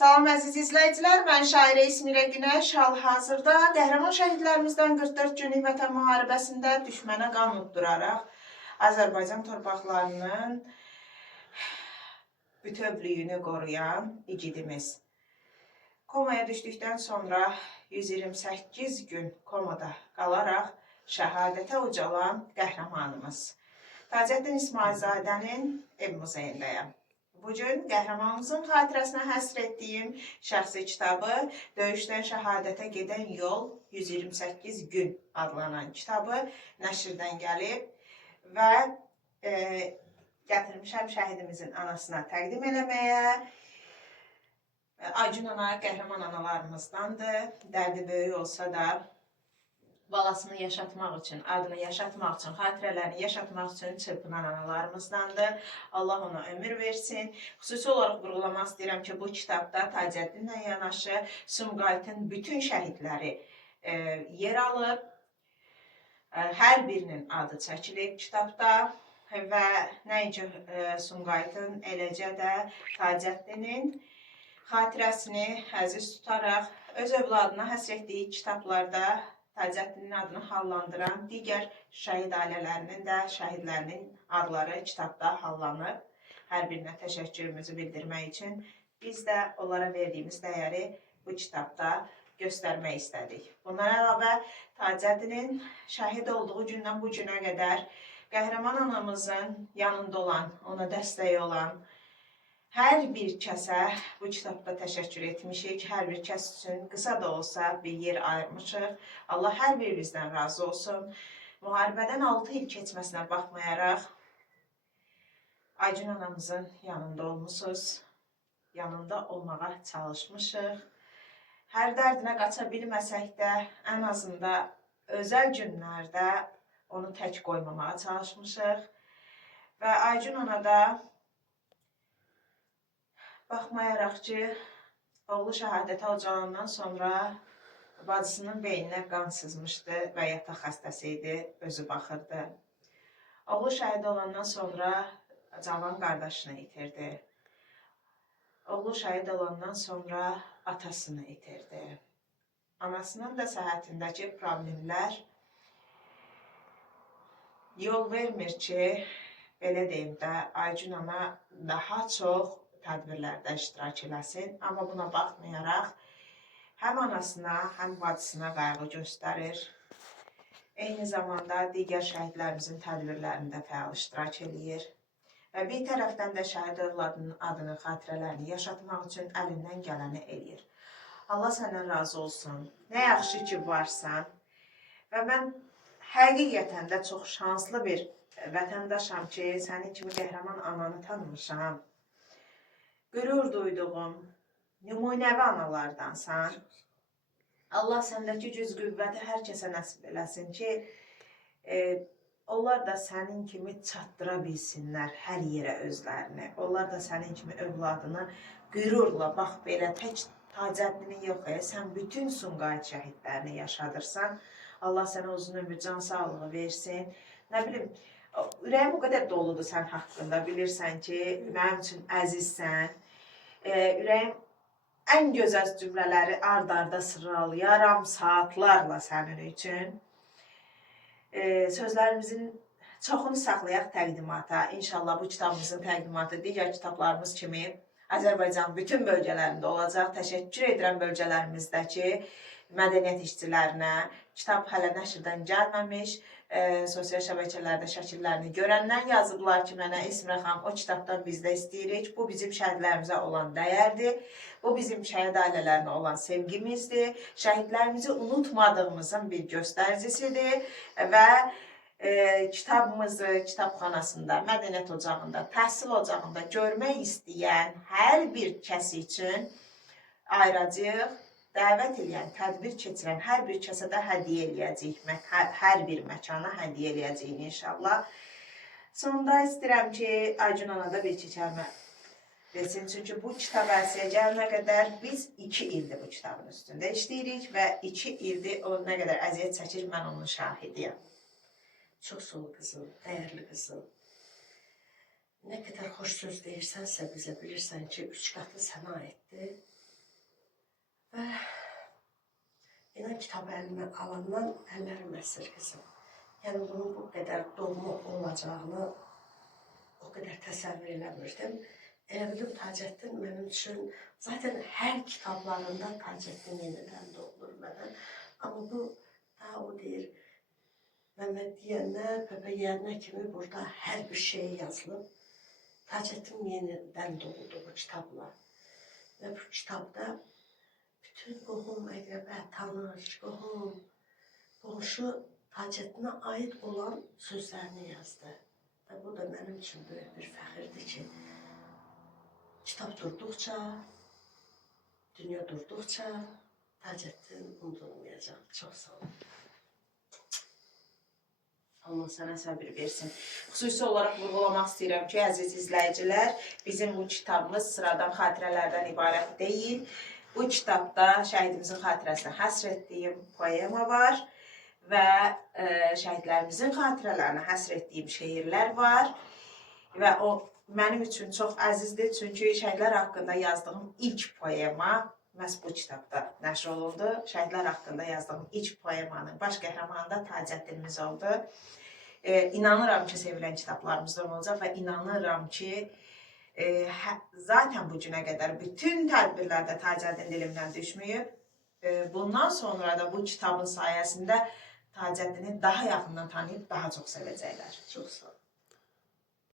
Salam əziz izləyicilər, mən şairə İsmirə Günəş. Hal-hazırda qəhrəman şəhidlərimizdən 44 günlük vətən müharibəsində düşmənə qan utduraraq Azərbaycan torpaqlarının bütövlüyünü qoruyan igidimiz. Komaya düşdükdən sonra 128 gün komada qalaraq şəhadətə ucalan qəhrəmanımız Tacəddin İsmailzadənin ev muzeyindəyəm. Bugün qəhrəmanımızın xatirəsinə həsr etdiyim şəxsi kitabı Döyüşdən Şəhadətə Gedən Yol 128 gün adlanan kitabı nəşrdən gəlib və gətirmişəm şəhidimizin anasına təqdim eləməyə. Acun ana qəhrəman analarımızdandır. Dərdi böyük olsa da balasını yaşatmaq üçün, adını yaşatmaq üçün, xatirələrini yaşatmaq üçün çırpınan analarımızdandır. Allah ona ömür versin. Xüsusi olaraq vurğulamaq istəyirəm ki, bu kitabda Tacəddinlə yanaşı Sumqayıtın bütün şəhidləri yer alıb. Hər birinin adı çəkilib kitabda və nəinki Sumqayıtın, eləcə də Tacəddinin xatirəsini əziz tutaraq öz övladına həsr etdiyi kitablarda Tacəddinin adını hallandıran digər şəhid ailələrinin də şəhidlərinin adları kitabda hallanıb. Hər birinə təşəkkürümüzü bildirmək üçün biz də onlara verdiyimiz dəyəri bu kitabda göstərmək istədik. Bundan əlavə Tacəddinin şəhid olduğu gündən bu günə qədər qəhrəman anamızın yanında olan, ona dəstək olan hər bir kəsə bu kitabda təşəkkür etmişik. Hər bir kəs üçün qısa da olsa bir yer ayırmışıq. Allah hər birimizdən razı olsun. Müharibədən 6 il keçməsinə baxmayaraq Acun anamızın yanında olmuşuz. Yanında olmağa çalışmışıq. Hər dərdinə qaça bilməsək də ən azından özəl günlərdə onu tək qoymamağa çalışmışıq. Və Acun ana da baxmayaraq ki, oğlu şəhadətə ucalandan sonra bacısının beyninə qan sızmışdı və yataq xəstəsi idi, özü baxırdı. Oğlu şəhid olandan sonra cavan qardaşını itirdi. Oğlu şəhid olandan sonra atasını itirdi. Anasının da səhhətindəki problemlər yol vermir ki, belə deyim də, Acun ana daha çox tədbirlərdə iştirak eləsin. Amma buna baxmayaraq həm anasına, həm bacısına qayğı göstərir. Eyni zamanda digər şəhidlərimizin tədbirlərində fəal iştirak eləyir. Və bir tərəfdən də şəhid övladının adını, xatirələrini yaşatmaq üçün əlindən gələni eləyir. Allah səndən razı olsun. Nə yaxşı ki varsan. Və mən həqiqətən də çox şanslı bir vətəndaşam ki, sənin kimi qəhrəman ananı tanımışam. Qürur duyduğum nümunəvi analardansan. Allah səndəki güc qüvvəti hər kəsə nəsib eləsin ki, onlar da sənin kimi çatdıra bilsinlər hər yerə özlərini. Onlar da sənin kimi övladını qürurla, bax belə tək Tacəddini yox, sən bütün Sumqayıt şəhidlərini yaşadırsan. Allah sənə uzun ömür, can sağlığı versin. Nə bilim, ürəyim o qədər doludur sən haqqında. Bilirsən ki, mənim üçün əzizsən. Ürəyim ən gözəl cümlələri ard-arda sıralayaram saatlarla sənin üçün. Sözlərimizin çoxunu saxlayaq təqdimata. İnşallah bu kitabımızın təqdimatı digər kitablarımız kimi Azərbaycanın bütün bölgələrində olacaq. Təşəkkür edirəm bölgələrimizdəki mədəniyyət işçilərinə. Kitab hələ nəşrdən gəlməmiş. Sosial şəbəkələrdə şəkillərini görəndən yazıblar ki, mənə İsmirə xanım, o kitabdan biz də istəyirik. Bu bizim şəhidlərimizə olan dəyərdir. Bu bizim şəhid ailələrinə olan sevgimizdir. Şəhidlərimizi unutmadığımızın bir göstəricisidir. Və kitabımızı kitabxanasında, mədəniyyət ocağında, təhsil ocağında görmək istəyən hər bir kəs üçün ayıracaq. Dəvət edən, tədbir keçirən hər bir kəsə də hədiyyə eləyəcəyik. Hər bir məkana hədiyyə eləyəcəyik inşallah. Sonda istəyirəm ki, Acun ana da bir iki kəlmə desin. Çünki bu kitab əlsiyə gələnə qədər biz 2 ildir bu kitabın üstündə işləyirik və 2 ildir o nə qədər əziyyət çəkir, mən onun şahidiyəm. Çox sağ ol qızım, dəyərli qızım. Nə qədər xoş söz deyirsənsə bizə bilirsən ki, 3 qatlı sənə aiddir. kitabı əlimə alandan əllərim əsir qızım. Yəni bunun bu qədər doğma olacağını o qədər təsəvvür eləmirdim. Elə bildim Taceddin mənim üçün zaten hər kitablarında Taceddin yenidən doğulur mənə. Amma bu daha o deyir Məhəmməd deyənlər, Pəpə yeyənlər kimi burada hər bir şey yazılıb. Taceddin yenidən doğuldu bu kitabla. Və bu kitabda bütün qohum, əqrəbə, tanış, qohum, qonşu Taceddinə aid olan sözlərini yazdı. Və bu da mənim üçün böyük bir fəxirdir ki, kitab durduqca, dünya durduqca Taceddin unudulmayacaq. Çox sağ olun. Allah sənə səbir versin. Xüsusi olaraq vurğulamaq istəyirəm ki, əziz izləyicilər, bizim bu kitabımız sıradan xatirələrdən ibarət deyil. Bu kitabda şəhidimizin xatirəsinə həsr etdiyim poema var və şəhidlərimizin xatirələrinə həsr etdiyim şeirlər var. Və o mənim üçün çox əzizdir, çünki şəhidlər haqqında yazdığım ilk poema məhz bu kitabda nəşr olundu. Şəhidlər haqqında yazdığım ilk poemanın baş qəhrəmanı da Taceddinimiz oldu. İnanıram ki, sevilən kitablarımızdan olacaq və inanıram ki, zaten bu günə qədər bütün tədbirlərdə Taceddin dilimdən düşməyib. Bundan sonra da bu kitabın sayəsində Taceddini daha yaxından tanıyıb daha çox sevəcəklər. Çox sağ olun.